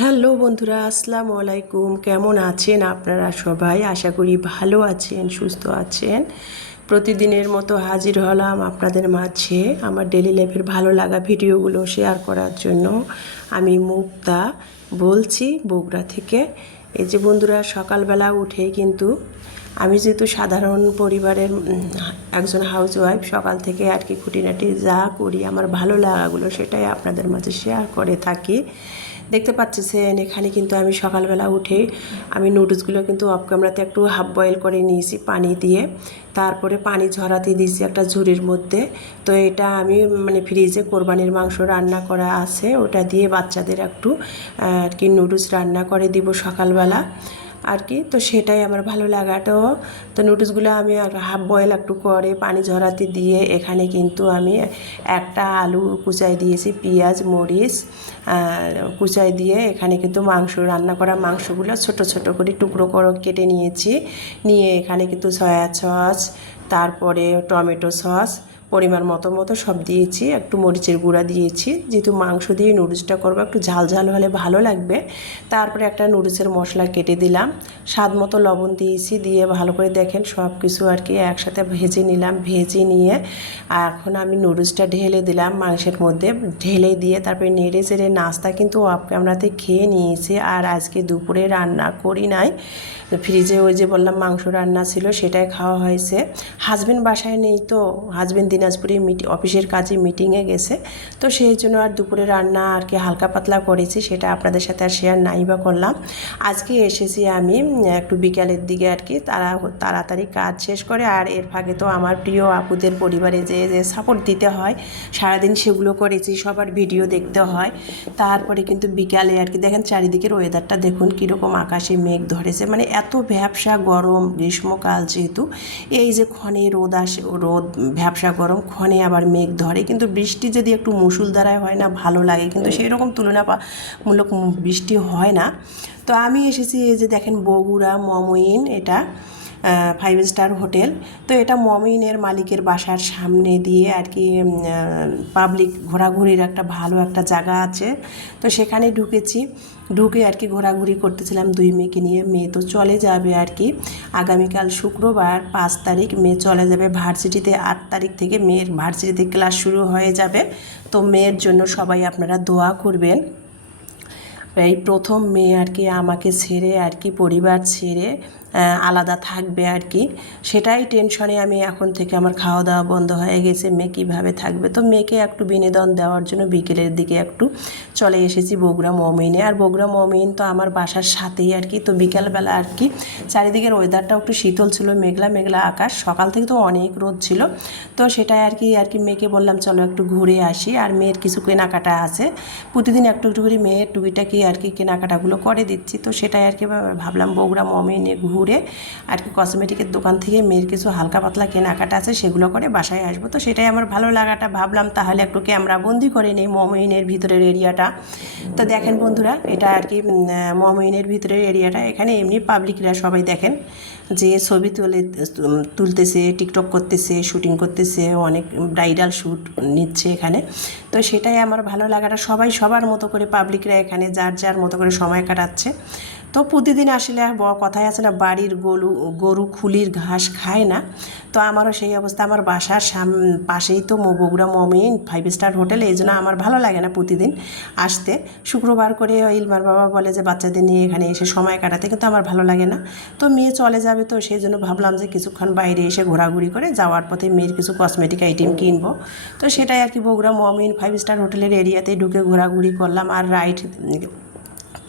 Hello বন্ধুরা, আসসালামু আলাইকুম। কেমন আছেন আপনারা সবাই? আশা করি ভালো আছেন, সুস্থ আছেন। প্রতিদিনের মতো হাজির হলাম আপনাদের মাঝে আমার ডেলি লাইফের ভালো লাগা ভিডিওগুলো শেয়ার করার জন্য। আমি মুক্তা বলছি বগুড়া থেকে। এই যে বন্ধুরা, সকালবেলা উঠেই কিন্তু আমি যেহেতু সাধারণ পরিবারের একজন হাউসওয়াইফ, সকাল থেকে আর কি খুঁটিনাটি যা করি আমার ভালো লাগাগুলো সেটাই আপনাদের মাঝে শেয়ার করে থাকি। দেখতে পাচ্ছেন এখানে কিন্তু আমি সকালবেলা উঠে আমি নুডলসগুলো কিন্তু অফ ক্যামেরাতে একটু হাফ বয়েল করে নিয়েছি পানি দিয়ে, তারপরে পানি ঝরাতে দিয়েছি একটা ঝুড়ির মধ্যে। তো এটা আমি ফ্রিজে কোরবানির মাংস রান্না করা আছে, ওটা দিয়ে বাচ্চাদের একটু আর কি নুডলস রান্না করে দিব সকালবেলা আর কি। তো সেটাই আমার ভালো লাগাটাও। তো নুডলসগুলো আমি হাফ বয়েল একটু করে পানি ঝরাতে দিয়ে এখানে কিন্তু আমি একটা আলু কুচাই দিয়েছি, পেঁয়াজ মরিচ কুচাই দিয়ে এখানে কিন্তু মাংস রান্না করা মাংসগুলো ছোট ছোট করে টুকরো করে কেটে নিয়েছি। নিয়ে এখানে কিন্তু সয়া সস, তারপরে টমেটো সস পরিমাণ মতো সব দিয়েছি, একটু মরিচের গুঁড়া দিয়েছি, যেহেতু মাংস দিয়ে নুডলসটা করবো একটু ঝাল ঝাল হলে ভালো লাগবে। তারপরে একটা নুডলসের মশলা কেটে দিলাম, স্বাদ মতো লবণ দিয়েছি, দিয়ে ভালো করে দেখেন সব কিছু আর কি একসাথে ভেজে নিলাম। ভেজে নিয়ে এখন আমি নুডলসটা ঢেলে দিলাম মাংসের মধ্যে, ঢেলে দিয়ে তারপরে নেড়ে চেড়ে নাস্তা কিন্তু অফ ক্যামেরাতে খেয়ে নিয়েছি। আর আজকে দুপুরে রান্না করি নাই, ফ্রিজে ওই যে বললাম মাংস রান্না ছিল সেটাই খাওয়া হয়েছে। হাজবেন্ড বাসায় নেই, তো হাজবেন্ড দিনাজপুরে অফিসের কাজে মিটিংয়ে গেছে, তো সেই জন্য আর দুপুরে রান্না আর কি হালকা পাতলা করেছি, সেটা আপনাদের সাথে আর শেয়ার নাই বা করলাম। আজকে এসেছি আমি একটু বিকালের দিকে আর কি, তাড়াতাড়ি কাজ শেষ করে। আর এর ফাঁকে তো আমার প্রিয় আপুদের পরিবারে যে যে সাপোর্ট দিতে হয় সারাদিন সেগুলো করেছি, সবার ভিডিও দেখতে হয়। তারপরে কিন্তু বিকালে আর কি দেখেন চারিদিকের ওয়েদারটা দেখুন কীরকম, আকাশে মেঘ ধরেছে, এত ভ্যাবসা গরম, গ্রীষ্মকাল যেহেতু এই যে ক্ষণে রোদ আসে, রোদ ভ্যাবসা গরম, ক্ষণে আবার মেঘ ধরে। কিন্তু বৃষ্টি যদি একটু মুষলধারায় হয় না ভালো লাগে, কিন্তু সেই রকম তুলনামূলক বৃষ্টি হয় না। তো আমি এসেছি এই যে দেখেন বগুড়া মমইন, এটা 5 স্টার হোটেল। তো এটা মমিনের মালিকের বাসার সামনে দিয়ে আর কি পাবলিক ঘোরাঘুরির একটা ভালো একটা জায়গা আছে, তো সেখানে ঢুকেছি। ঢুকে আর কি ঘোরাঘুরি করতেছিলাম দুই মেয়েকে নিয়ে। মেয়ে তো চলে যাবে আর কি আগামীকাল শুক্রবার 5 তারিখ, মেয়ে চলে যাবে ভার্সিটিতে। 8 তারিখ থেকে মেয়ের ভার্সিটিতে ক্লাস শুরু হয়ে যাবে। তো মেয়ের জন্য সবাই আপনারা দোয়া করবেন। এই প্রথম মেয়ে আর কি আমাকে ছেড়ে আর কি পরিবার ছেড়ে আলাদা থাকবে আর কি, সেটাই টেনশনে আমি এখন থেকে আমার খাওয়া দাওয়া বন্ধ হয়ে গেছে, মেয়ে কীভাবে থাকবে। তো মেয়েকে একটু বিনোদন দেওয়ার জন্য বিকেলের দিকে একটু চলে এসেছি বগুড়া মমিনে। আর বগুড়া মমিন তো আমার বাসার সাথেই আর কি। তো বিকালবেলা আর কি চারিদিকের ওয়েদারটাও একটু শীতল ছিল, মেঘলা মেঘলা আকাশ, সকাল থেকে তো অনেক রোদ ছিল। তো সেটাই আর কি মেয়েকে বললাম চলো একটু ঘুরে আসি। আর মেয়ের কিছু কেনাকাটা আছে, প্রতিদিন একটু একটু করে মেয়ের টুকিটাকি আর কি কেনাকাটাগুলো করে দিচ্ছি। তো সেটাই আর কি ভাবলাম বগুড়া মমিনে ঘুরে আর কি কসমেটিকের দোকান থেকে মেয়ের কিছু হালকা পাতলা কেনাকাটা আছে সেগুলো করে বাসায় আসবো। তো সেটাই আমার ভালো লাগাটা, ভাবলাম তাহলে একটু ক্যামেরা বন্দি করে নেই মমিনের ভিতরের এরিয়াটা। তো দেখেন বন্ধুরা, এটা আর কি মমিনের ভিতরের এরিয়াটা। এখানে এমনি পাবলিকরা সবাই দেখেন যে ছবি তুলতেছে, টিকটক করতেছে, শুটিং করতেছে, অনেক ব্রাইডাল শ্যুট নিচ্ছে এখানে। তো সেটাই আমার ভালো লাগাটা, সবাই সবার মতো করে পাবলিকরা এখানে যার যার মতো করে সময় কাটাচ্ছে। তো প্রতিদিন আসলে কথাই আছে না, বাড়ির গরু খুলির ঘাস খায় না। তো আমারও সেই অবস্থা। আমার বাসার পাশেই তো বগুড়া মমিন 5 স্টার হোটেল, এই জন্য আমার ভালো লাগে না প্রতিদিন আসতে। শুক্রবার করে ইলমার বাবা বলে যে বাচ্চাদের নিয়ে এখানে এসে সময় কাটাতে, কিন্তু আমার ভালো লাগে না। তো মেয়ে চলে যাবে, তো সেই জন্য ভাবলাম যে কিছুক্ষণ বাইরে এসে ঘোরাঘুরি করে যাওয়ার পথে মেয়ের কিছু কসমেটিক আইটেম কিনবো। তো সেটাই আর কি বগুড়া মমিন 5 স্টার হোটেলের এরিয়াতে ঢুকে ঘোরাঘুরি করলাম। আর রাইট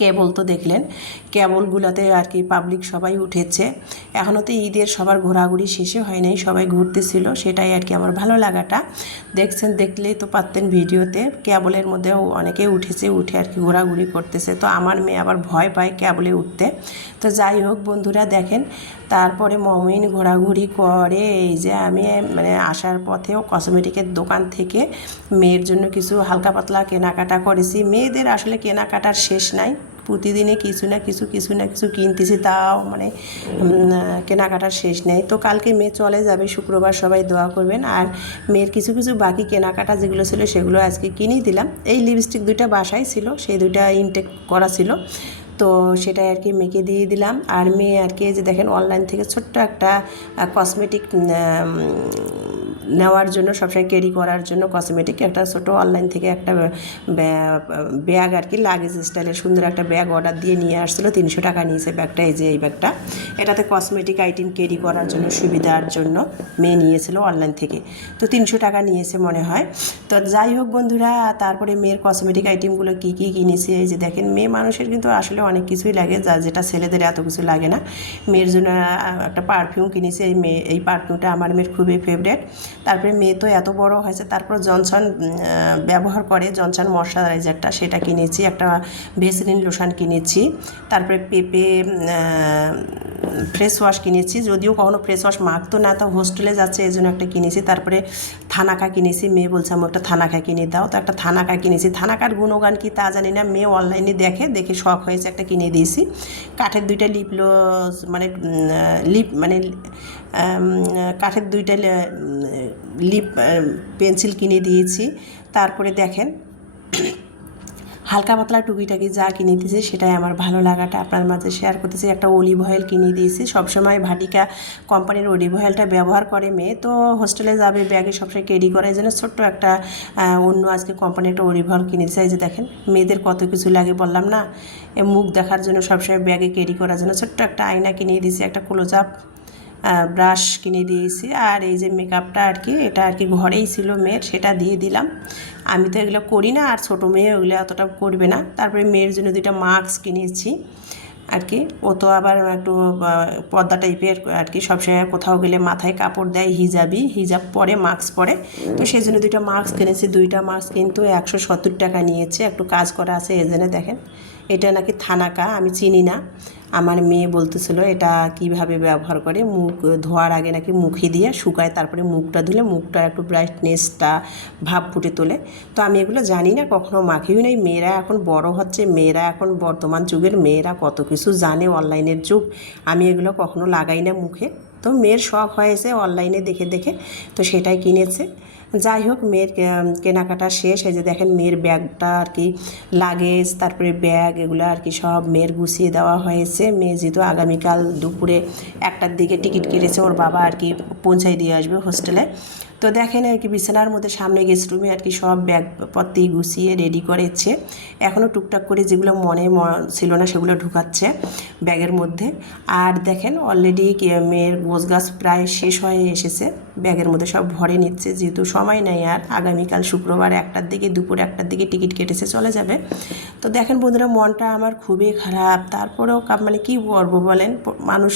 কেবল তো দেখলেন, কেবলগুলোতে আর কি পাবলিক সবাই উঠেছে। এখনও তো ঈদের সবার ঘোরাঘুরি শেষে হয় নাই, সবাই ঘুরতেছিল, সেটাই আর কি আমার ভালো লাগাটা। দেখলেই তো পারতেন ভিডিওতে, কেবলের মধ্যেও অনেকে উঠেছে, উঠে আর কি ঘোরাঘুরি করতেছে। তো আমার মেয়ে আবার ভয় পায় কেবলে উঠতে। তো যাই হোক বন্ধুরা দেখেন, তারপরে মমিন ঘোরাঘুরি করে এই যে আমি আসার পথেও কসমেটিকের দোকান থেকে মেয়ের জন্য কিছু হালকা পাতলা কেনাকাটা করেছি। মেয়েদের আসলে কেনাকাটার শেষ নাই, প্রতিদিনে কিছু না কিছু কিনতেছি, তাও মানে কেনাকাটার শেষ নেই। তো কালকে মেয়ে চলে যাবে, শুক্রবার, সবাই দোয়া করবেন। আর মেয়ের কিছু বাকি কেনাকাটা যেগুলো ছিল সেগুলো আজকে কিনেই দিলাম। এই লিপস্টিক দুইটা বাসায় ছিল, সেই দুইটা ইনটেক করা ছিল, তো সেটাই আর কি মেয়েকে দিয়ে দিলাম। আর মেয়ে আর কি যে দেখেন অনলাইন থেকে ছোট্ট একটা কসমেটিক নেওয়ার জন্য, সবসময় ক্যারি করার জন্য কসমেটিক একটা ছোটো অনলাইন থেকে একটা ব্যাগ আর কি লাগেজ স্টাইলের সুন্দর একটা ব্যাগ অর্ডার দিয়ে নিয়ে আসছিলো। 300 টাকা নিয়েছে ব্যাগটা। এই যে এই ব্যাগটা, এটাতে কসমেটিক আইটেম ক্যারি করার জন্য সুবিধার জন্য মেয়ে নিয়েছিল অনলাইন থেকে। তো 300 টাকা নিয়েছে মনে হয়। তো যাই হোক বন্ধুরা, তারপরে মেয়ের কসমেটিক আইটেমগুলো কী কী কিনেছে এই যে দেখেন। মেয়ে মানুষের কিন্তু আসলে অনেক কিছুই লাগে, যেটা ছেলেদের এত কিছু লাগে না। মেয়ের জন্য একটা পারফিউম কিনেছে। এই পারফিউমটা আমার মেয়ের খুবই ফেভারিট। তারপরে মেয়ে তো এত বড় হয়েছে, তারপর জনসন ব্যবহার করে, জনসন ময়শ্চারাইজারটা সেটা কিনেছি। একটা ভেসলিন লোশন কিনেছি। তারপরে পেপে ফ্রেশ ওয়াশ কিনেছি, যদিও কখনো ফ্রেশ ওয়াশ মাখতো না, তো হোস্টেলে যাচ্ছে এই জন্য একটা কিনেছি। তারপরে থানাকা কিনেছি, মেয়ে বলছে আমি একটা থানাকা কিনে দাও, তো একটা থানাকা কিনেছি। থানাকার গুণগান কি তা জানি না, মেয়ে অনলাইনে দেখে শখ হয়েছে, একটা কিনে দিয়েছি। কাঠের দুইটা কাঠের দুইটা লিপ পেন্সিল কিনে দিয়েছি। তারপরে দেখেন হালকা পাতলা টুকিটাকি যা কিনে দিয়েছি সেটাই আমার ভালো লাগাটা আপনার মাঝে শেয়ার করতেছি। একটা অলিভ অয়েল কিনে দিয়েছি, সবসময় ভাটিকা কোম্পানির অলিভ অয়েলটা ব্যবহার করে মেয়ে, তো হোস্টেলে যাবে ব্যাগে সবসময় ক্যারি করে, এই জন্য ছোট্ট একটা অন্য আজকে কোম্পানির একটা অলিভ অয়েল কিনে দিয়েছি। এই যে দেখেন মেয়েদের কত কিছু লাগে বললাম না, মুখ দেখার জন্য সবসময় ব্যাগে ক্যারি করার জন্য ছোট্ট একটা আয়না কিনে দিয়েছি, একটা ক্লোজ আপ ব্রাশ কিনে দিয়েছি। আর এই যে মেকআপটা আর কি, এটা আর কি ঘরেই ছিল মেয়ের, সেটা দিয়ে দিলাম। আমি তো এগুলো করি না, আর ছোটো মেয়ে ওগুলো অতটা করবে না। তারপরে মেয়ের জন্য দুইটা মাস্ক কিনেছি আর কি। ও তো আবার একটু পর্দা টাইপের আর কি, সবসময় কোথাও গেলে মাথায় কাপড় দেয়, হিজাব পরে, মাস্ক পরে, তো সেই জন্য দুইটা মাস্ক কিনেছি। দুইটা মাস্ক কিন্তু 170 টাকা নিয়েছে, একটু কাজ করা আছে এই জন্য। দেখেন এটা নাকি থানাকা, আমি চিনি না। আমার মেয়ে বলতেছিল এটা কিভাবে ব্যবহার করে, মুখ ধোয়ার আগে নাকি মুখে দিয়ে শুকায়, তারপরে মুখটা ধুলে মুখটা একটু ব্রাইটনেসটা ভাব ফুটে তোলে। তো আমি এগুলো জানি না, কখনো মাখিও নেই। মেয়েরা এখন বড় হচ্ছে, মেয়েরা এখন বর্তমান যুগের মেয়েরা কত কিছু জানে, অনলাইনের যুগ। আমি এগুলো কখনো লাগাই না মুখে, তো মেয়ের শখ হয়েছে অনলাইনে দেখে, তো সেটাই কিনেছে। যাই হোক মেয়ের কেনাকাটা শেষ। এই যে দেখেন মেয়ের ব্যাগটা আর কি, লাগেজ তারপরে ব্যাগ এগুলো আর কি সব মেয়ের গুছিয়ে দেওয়া হয়েছে। মেয়ে যেহেতু আগামীকাল দুপুরে 1টার দিকে টিকিট কেটেছে, ওর বাবা আর কি পৌঁছাই দিয়ে আসবে হোস্টেলে। তো দেখেন আর কি বিছানার মধ্যে সামনে গেস্ট রুমে আর কি সব ব্যাগপত্র গুছিয়ে রেডি করেছে। এখনও টুকটাক করে যেগুলো মনে ছিল না সেগুলো ঢুকাচ্ছে ব্যাগের মধ্যে। আর দেখেন অলরেডি মেয়ের গোছগাছ প্রায় শেষ হয়ে এসেছে, ব্যাগের মধ্যে সব ভরে নিচ্ছে, যেহেতু সময় নেই আর। আগামীকাল শুক্রবার 1টার দিকে, দুপুর 1টার দিকে টিকিট কেটেছে, চলে যাবে। তো দেখেন বন্ধুরা মনটা আমার খুবই খারাপ। তারপরেও মানে কী করবো বলেন, মানুষ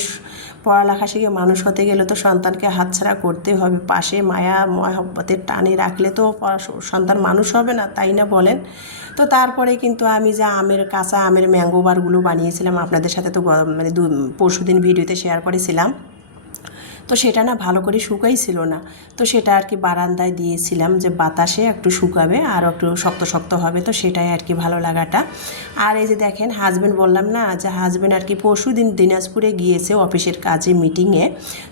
পড়ালেখা শিখে মানুষ হতে গেলে তো সন্তানকে হাতছাড়া করতে হবে, পাশে মায়া মহব্বতের টানে রাখলে তো সন্তান মানুষ হবে না, তাই না বলেন। তো তারপরে কিন্তু আমি যে কাঁচা আমের ম্যাঙ্গো বারগুলো বানিয়েছিলাম আপনাদের সাথে, তো মানে পরশুদিন ভিডিওতে শেয়ার করেছিলাম, তো সেটা না ভালো করে শুকাইছিল না, তো সেটা আর কি বারান্দায় দিয়েছিলাম যে বাতাসে একটু শুকাবে আর একটু শক্ত হবে, তো সেটাই আর কি ভালো লাগাটা। আর এই যে দেখেন হাজব্যান্ড বললাম না যে হাজব্যান্ড আর কি পরশুদিন দিনাজপুরে গিয়েছে অফিসের কাজে মিটিংয়ে।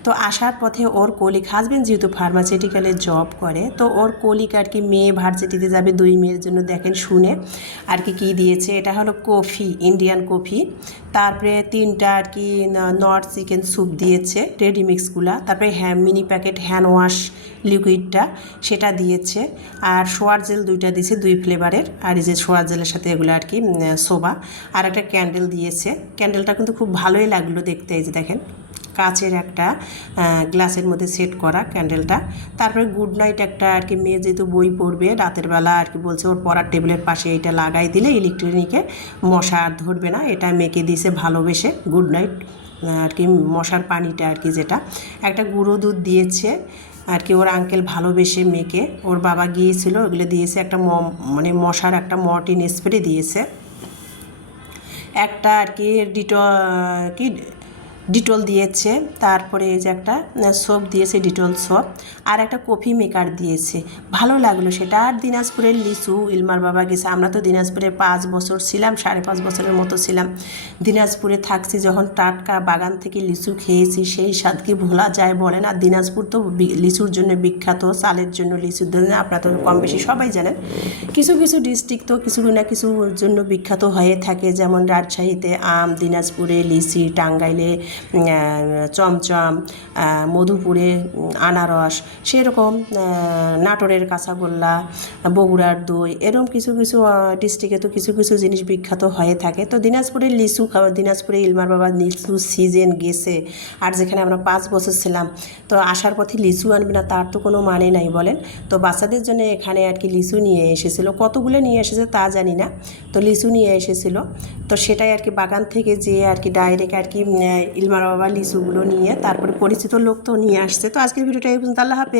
তো আসার পথে ওর কলিগ, হাজব্যান্ড যেহেতু ফার্মাসিউটিক্যালে জব করে, তো ওর কলিগ আর কি মেয়ে ভার্সিটিতে যাবে, 2 মেয়ের জন্য দেখেন শুনে আর কি দিয়েছে। এটা হলো কফি, ইন্ডিয়ান কফি। তারপরে 3টা আর কি নর্থ চিকেন স্যুপ দিয়েছে রেডিমিক্সগুলো। তারপরে মিনি প্যাকেট হ্যান্ড ওয়াশ লিকুইডটা সেটা দিয়েছে। আর শোয়ার জেল 2টা দিয়েছে, 2 ফ্লেভারের। আর এই যে শোয়ার জেলের সাথে এগুলো আর কি সোবা। আর একটা ক্যান্ডেল দিয়েছে, ক্যান্ডেলটা কিন্তু খুব ভালোই লাগলো দেখতে। এই যে দেখেন কাচের একটা গ্লাসের মধ্যে সেট করা ক্যান্ডেলটা। তারপরে গুড নাইট একটা আর কি, মেয়ে যেহেতু বই পড়বে রাতের বেলা আর কি, বলছে ওর পড়ার টেবিলের পাশে এটা লাগাই দিলে ইলেকট্রনিকে মশা আর ধরবে না, এটা মেয়েকে দিয়েছে ভালোবেসে, গুড নাইট আর কি মশার পানিটা আর কি, যেটা একটা গুঁড়ো দুধ দিয়েছে আর কি ওর আঙ্কেল ভালোবেসে মেয়েকে। ওর বাবা গিয়েছিল, ওগুলো দিয়েছে। একটা মানে মশার একটা মর্টিন স্প্রে দিয়েছে, একটা আর কি ডিটল দিয়েছে, তারপরে এই যে একটা সোপ দিয়েছে, ডিটল সোপ, আর একটা কফি মেকার দিয়েছে। ভালো লাগলো সেটা। আর দিনাজপুরের লিচু, ইলমার বাবা গেছে। আমরা তো দিনাজপুরে 5 বছর ছিলাম, 5.5 বছরের মতো ছিলাম দিনাজপুরে থাকছি। যখন টাটকা বাগান থেকে লিচু খেয়েছি সেই স্বাদ কি ভোলা যায় বলেন? আর দিনাজপুর তো লিচুর জন্য বিখ্যাত, চালের জন্য লিচুর জন্য আপনারা তো কম বেশি সবাই জানেন। কিছু কিছু ডিস্ট্রিক্ট তো কিছু না কিছুর জন্য বিখ্যাত হয়ে থাকে, যেমন রাজশাহীতে আম, দিনাজপুরে লিচি, টাঙ্গাইলে চমচম, মধুপুরে আনারস, সেরকম নাটোরের কাঁচাগোল্লা, বগুড়ার দই, এরকম কিছু কিছু ডিস্ট্রিক্টে তো কিছু কিছু জিনিস বিখ্যাত হয়ে থাকে। তো দিনাজপুরের লিচু খাওয়া, দিনাজপুরে ইলমার বাবা লিচু সিজন গেছে। আর যেখানে আমরা 5 বছর ছিলাম, তো আসার পথে লিচু আনবে না তার তো কোনো মানে নাই বলেন। তো বাচ্চাদের জন্য এখানে আর কি লিচু নিয়ে এসেছিলো, কতগুলো নিয়ে এসেছে তা জানি না, তো লিচু নিয়ে এসেছিলো। তো সেটাই আর কি বাগান থেকে যেয়ে আর কি ডাইরেক্ট আর কি ইলমার বাবা লিচুগুলো নিয়ে, তারপরে পরিচিত লোক তো নিয়ে আসছে। তো আজকের ভিডিওটা এই পর্যন্ত। আল্লাহ হাফেজ।